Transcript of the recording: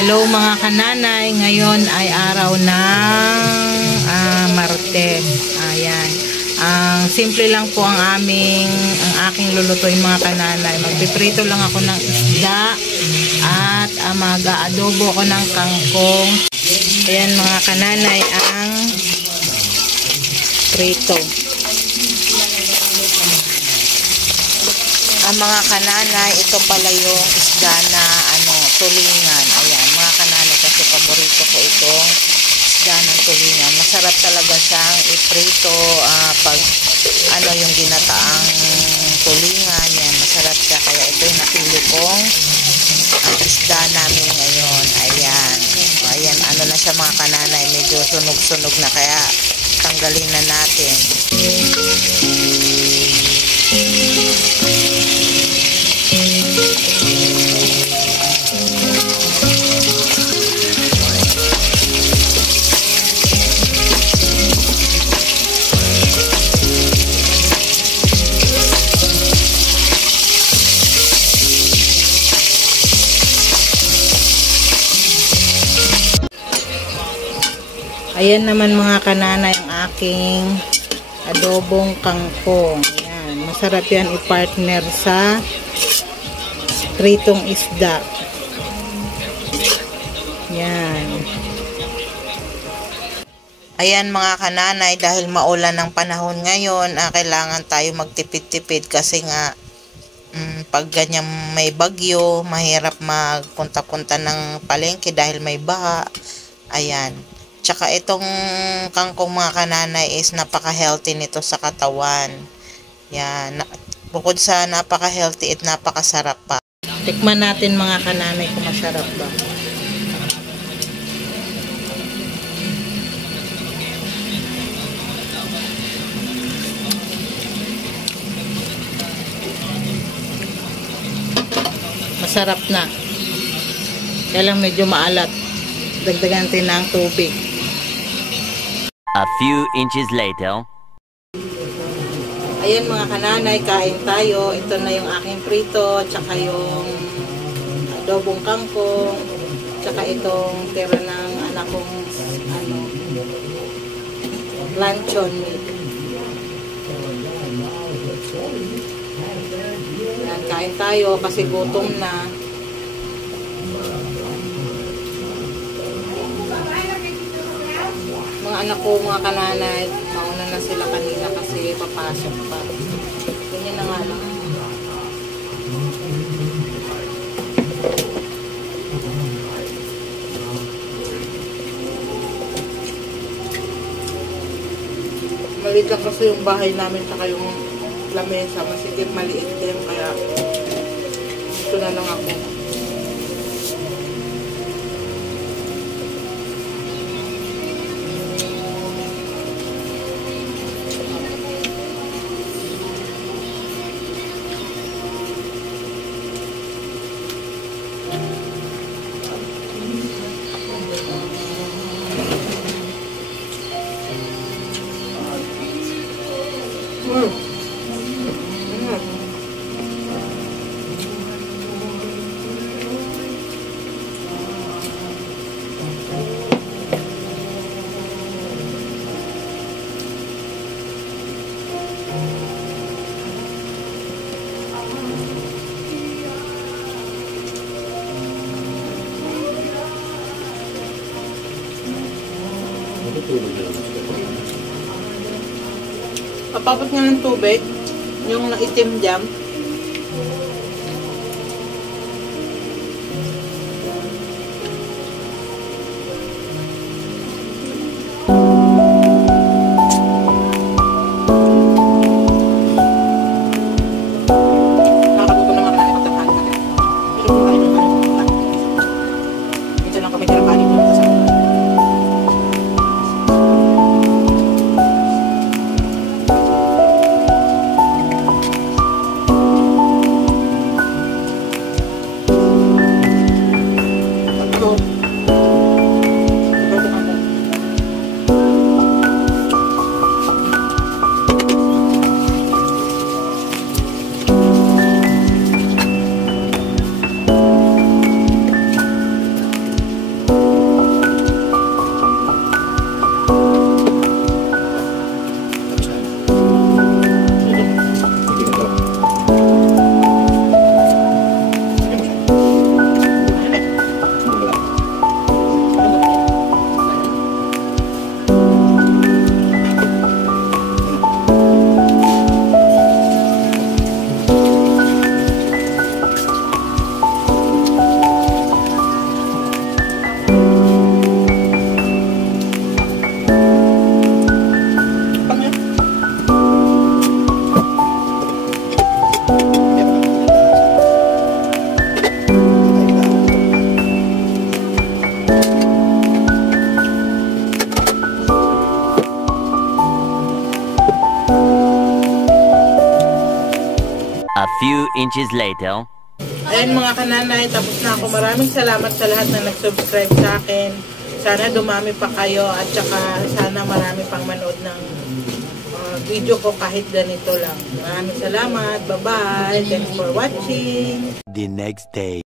Hello mga kananay, ngayon ay araw ng Martes. Ayan. Simple lang po ang aking lulutuin mga kananay. Magpiprito lang ako ng isda at mag-aadobo ko ng kangkong. Ayan mga kananay ang prito. Mga kananay, ito pala yung isda na tulingan. Ayan, mga kananay, kasi paborito ko itong isda ng tulingan. Masarap talaga siyang iprito pag yung ginataang tulingan. Yan, masarap siya. Kaya ito yung napili kong isda namin ngayon. Ayan. Ayan, na siya mga kananay. Medyo sunog-sunog na, kaya tanggalin na natin. Ayan naman mga kananay ang aking adobong kangkong. Ayan, masarap yan i-partner sa pritong isda. Yan. Ayan mga kananay, dahil maulan ng panahon ngayon, kailangan tayo magtipid-tipid kasi nga pag ganyan may bagyo, mahirap magpunta-punta ng palengke dahil may baha. Ayan. Tsaka itong kangkong mga kananay is napaka-healthy nito sa katawan. Yan. Bukod sa napaka-healthy, at napakasarap pa. Tikman natin mga kananay kung masarap ba. Masarap na. Kaya lang medyo maalat. Dagdagan natin ng tubig. A few inches later. Ayan mga kananay, kain tayo. Ito na yung aking prito, tsaka yung adobong kangkong, tsaka itong tira ng anak kong luncheon meat. Ayan, kain tayo kasi gutom na. Mga anak ko, mga kananay, mauna na sila kanina kasi papasok pa. Ganyan na nga lang. Maliit lang kasi yung bahay namin saka yung lamesa. Masigit maliit din, kaya dito na lang ako. Papapot nga ng tubig, yung naitim dyan. Nakakatuto naman na ipagtahan ka rin. Pero kung kain yung minsan lang kami kinakain yung sa inches later. Ayan mga kananay, tapos na ako. Maraming salamat sa lahat na nag-subscribe sa akin. Sana dumami pa kayo at saka sana marami pang manood ng video ko kahit ganito lang. Maraming salamat. Bye-bye. Thanks for watching. The next day.